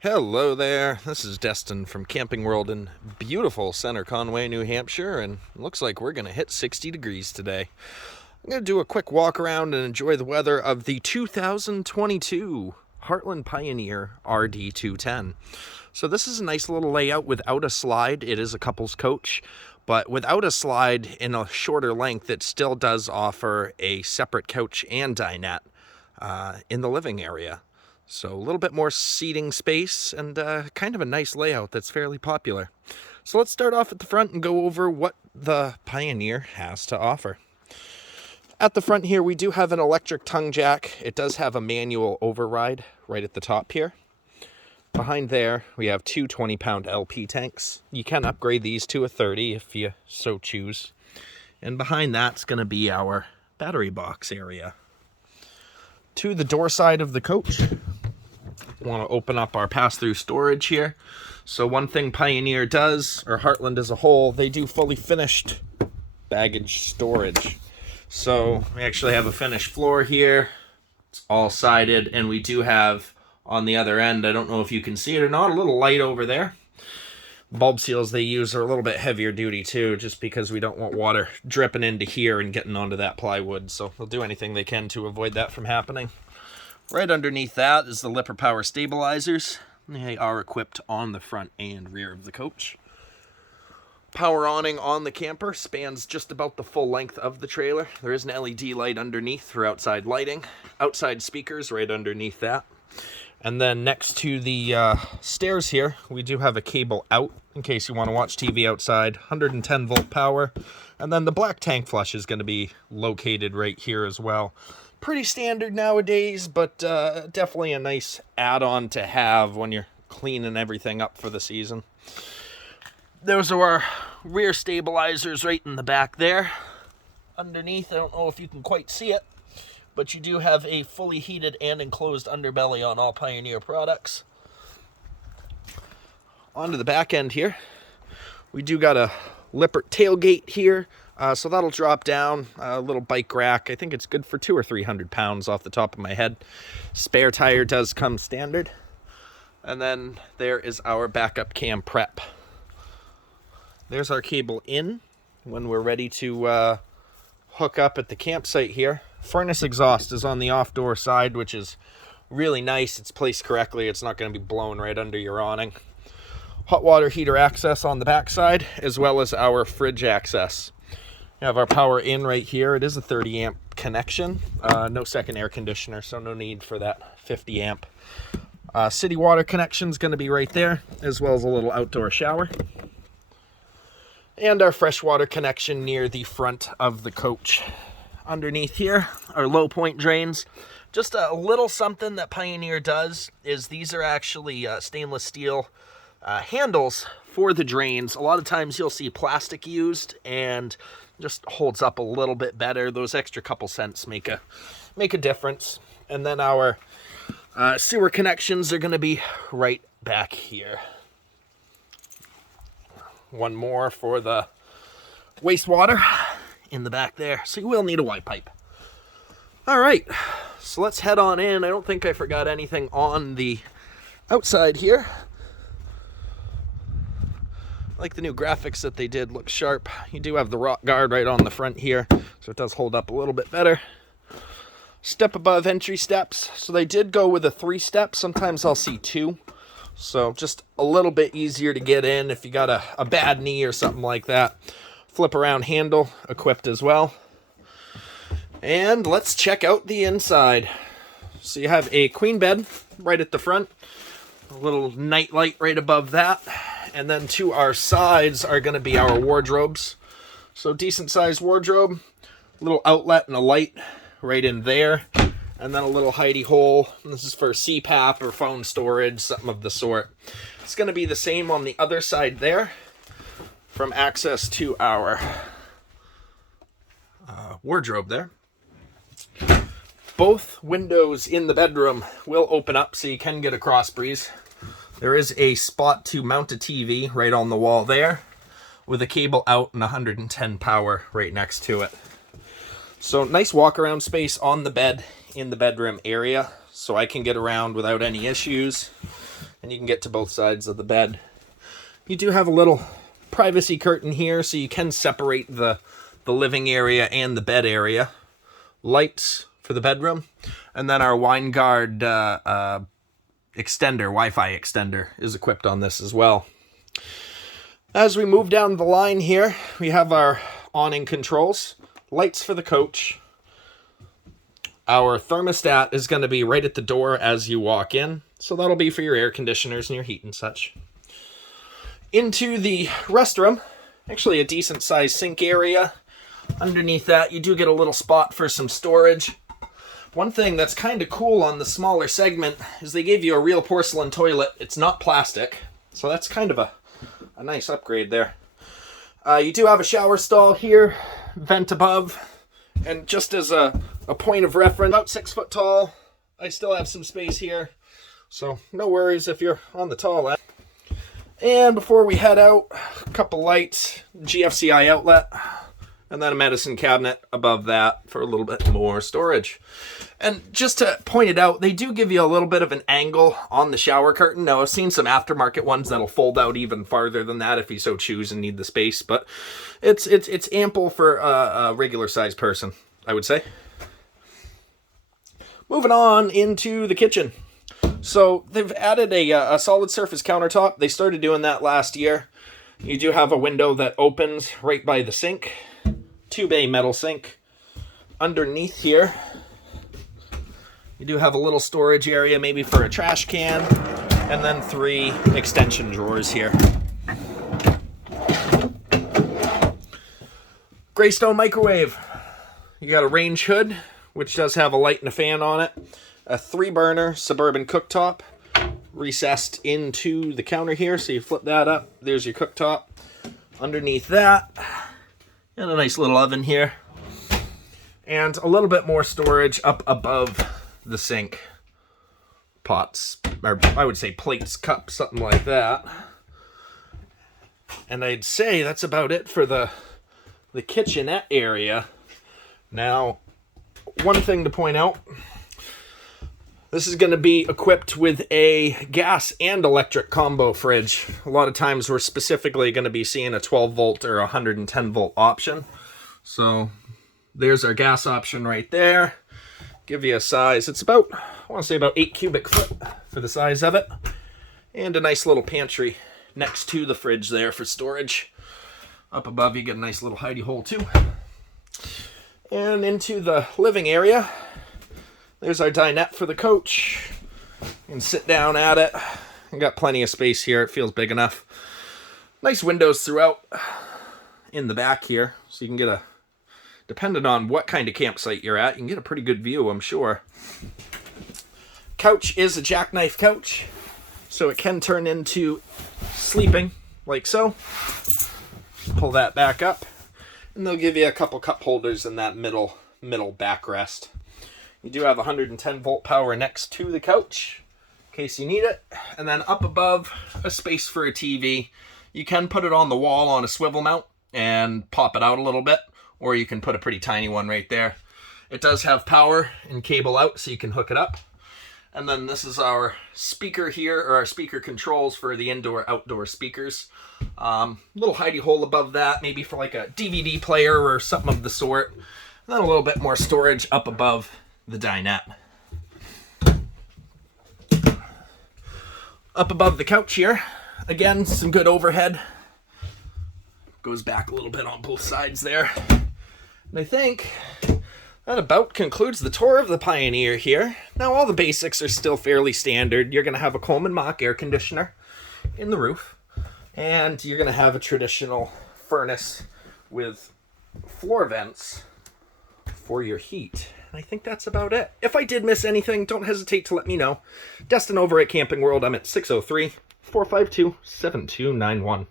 Hello there, this is Destin from Camping World in beautiful Center Conway, New Hampshire, and it looks like we're going to hit 60 degrees today. I'm going to do a quick walk around and enjoy the weather of the 2022 Heartland Pioneer RD210. So this is a nice little layout without a slide. It is a couple's coach, but without a slide in a shorter length, it still does offer a separate couch and dinette in the living area. So a little bit more seating space and kind of a nice layout that's fairly popular. So let's start off at the front and go over what the Pioneer has to offer. At the front here, we do have an electric tongue jack. It does have a manual override right at the top here. Behind there, we have two 20-pound LP tanks. You can upgrade these to a 30 if you so choose. And behind that's going to be our battery box area. To the door side of the coach, want to open up our pass-through storage here. So one thing Pioneer does, or Heartland as a whole, they do fully finished baggage storage. So we actually have a finished floor here. It's all sided, and we do have on the other end, I don't know if you can see it or not, a little light over there. Bulb seals they use are a little bit heavier duty too, just because we don't want water dripping into here and getting onto that plywood. So they'll do anything they can to avoid that from happening. Right underneath that is the Leopard power stabilizers. They are equipped on the front and rear of the coach. Power awning on the camper spans just about the full length of the trailer. There is an LED light underneath for outside lighting. Outside speakers right underneath that. And then next to the stairs here, we do have a cable out in case you want to watch TV outside. 110 volt power. And then the black tank flush is going to be located right here as well. Pretty standard nowadays, but definitely a nice add-on to have when you're cleaning everything up for the season. Those are our rear stabilizers right in the back there. Underneath, I don't know if you can quite see it, but you do have a fully heated and enclosed underbelly on all Pioneer products. Onto the back end here, we do got a Leopard Tailgate here, so that'll drop down, a little bike rack. I think it's good for 200 or 300 pounds off the top of my head. Spare tire does come standard. And then there is our backup cam prep. There's our cable in when we're ready to hook up at the campsite here. Furnace exhaust is on the off door side, which is really nice. It's placed correctly. It's not going to be blown right under your awning. Hot water heater access on the back side, as well as our fridge access. We have our power in right here. It is a 30 amp connection. No second air conditioner, so no need for that 50 amp. City water connection is going to be right there, as well as a little outdoor shower. And our freshwater connection near the front of the coach. Underneath here, our low point drains. Just a little something that Pioneer does is these are actually stainless steel handles for the drains. A lot of times you'll see plastic used and just holds up a little bit better. Those extra couple cents make a difference. And then our sewer connections are going to be right back here. One more for the wastewater in the back there. So you will need a white pipe. All right, so let's head on in. I don't think I forgot anything on the outside here. I like the new graphics that they did, look sharp. You do have the rock guard right on the front here, so it does hold up a little bit better. Step above entry steps. So they did go with a 3-step. Sometimes I'll see 2. So just a little bit easier to get in if you got a bad knee or something like that. Flip around handle equipped as well. And let's check out the inside. So you have a queen bed right at the front. A little night light right above that. And then to our sides are going to be our wardrobes. So decent sized wardrobe. Little outlet and a light right in there. And then a little hidey hole. This is for CPAP or phone storage, something of the sort. It's going to be the same on the other side there. From access to our wardrobe there. Both windows in the bedroom will open up so you can get a cross breeze. There is a spot to mount a TV right on the wall there with a cable out and 110 power right next to it. So nice walk around space on the bed in the bedroom area so I can get around without any issues. and you can get to both sides of the bed. You do have a little privacy curtain here, so you can separate the living area and the bed area. Lights for the bedroom, and then our wine guard extender, Wi-Fi extender, is equipped on this as well. As we move down the line here, we have our awning controls, lights for the coach. Our thermostat is going to be right at the door as you walk in, so that'll be for your air conditioners and your heat and such. Into the restroom, actually a decent sized sink area. Underneath that, you do get a little spot for some storage. One thing that's kind of cool on the smaller segment is they gave you a real porcelain toilet. It's not plastic, so that's kind of a nice upgrade there. You do have a shower stall here, vent above, and just as a point of reference, about 6 foot tall. I still have some space here, so no worries if you're on the tall end. And before we head out, a couple lights, GFCI outlet, and then a medicine cabinet above that for a little bit more storage. And just to point it out, they do give you a little bit of an angle on the shower curtain. Now, I've seen some aftermarket ones that'll fold out even farther than that if you so choose and need the space, but it's ample for a regular sized person, I would say. Moving on into the kitchen. So they've added a solid surface countertop. They started doing that last year. You do have a window that opens right by the sink. 2-bay metal sink. Underneath here, you do have a little storage area, maybe for a trash can, and then 3 extension drawers here. Greystone microwave. You got a range hood, which does have a light and a fan on it. A 3-burner Suburban cooktop recessed into the counter here, so you flip that up. There's your cooktop. Underneath that, and a nice little oven here. And a little bit more storage up above the sink. Pots, or I would say plates, cups, something like that. And I'd say that's about it for the kitchenette area. Now, one thing to point out, this is going to be equipped with a gas and electric combo fridge. A lot of times we're specifically going to be seeing a 12 volt or 110 volt option. So there's our gas option right there. Give you a size. It's about, I want to say about 8 cubic foot for the size of it. And a nice little pantry next to the fridge there for storage. Up above you get a nice little hidey hole too. And into the living area, there's our dinette for the coach. You can sit down at it. You got plenty of space here. It feels big enough. Nice windows throughout in the back here, so you can get a, depending on what kind of campsite you're at, you can get a pretty good view, I'm sure. Couch is a jackknife couch, so it can turn into sleeping, like so. Pull that back up, and they'll give you a couple cup holders in that middle backrest. You do have 110 volt power next to the couch, in case you need it. And then up above, a space for a TV. You can put it on the wall on a swivel mount and pop it out a little bit, or you can put a pretty tiny one right there. It does have power and cable out, so you can hook it up. And then this is our speaker here, or our speaker controls for the indoor-outdoor speakers. Little hidey hole above that, maybe for like a DVD player or something of the sort. And then a little bit more storage up above the dinette. Up above the couch here, again, some good overhead. Goes back a little bit on both sides there. And I think that about concludes the tour of the Pioneer here. Now, all the basics are still fairly standard. You're going to have a Coleman Mach air conditioner in the roof, and you're going to have a traditional furnace with floor vents for your heat. And I think that's about it. If I did miss anything, don't hesitate to let me know. Destin over at Camping World. I'm at 603-452-7291.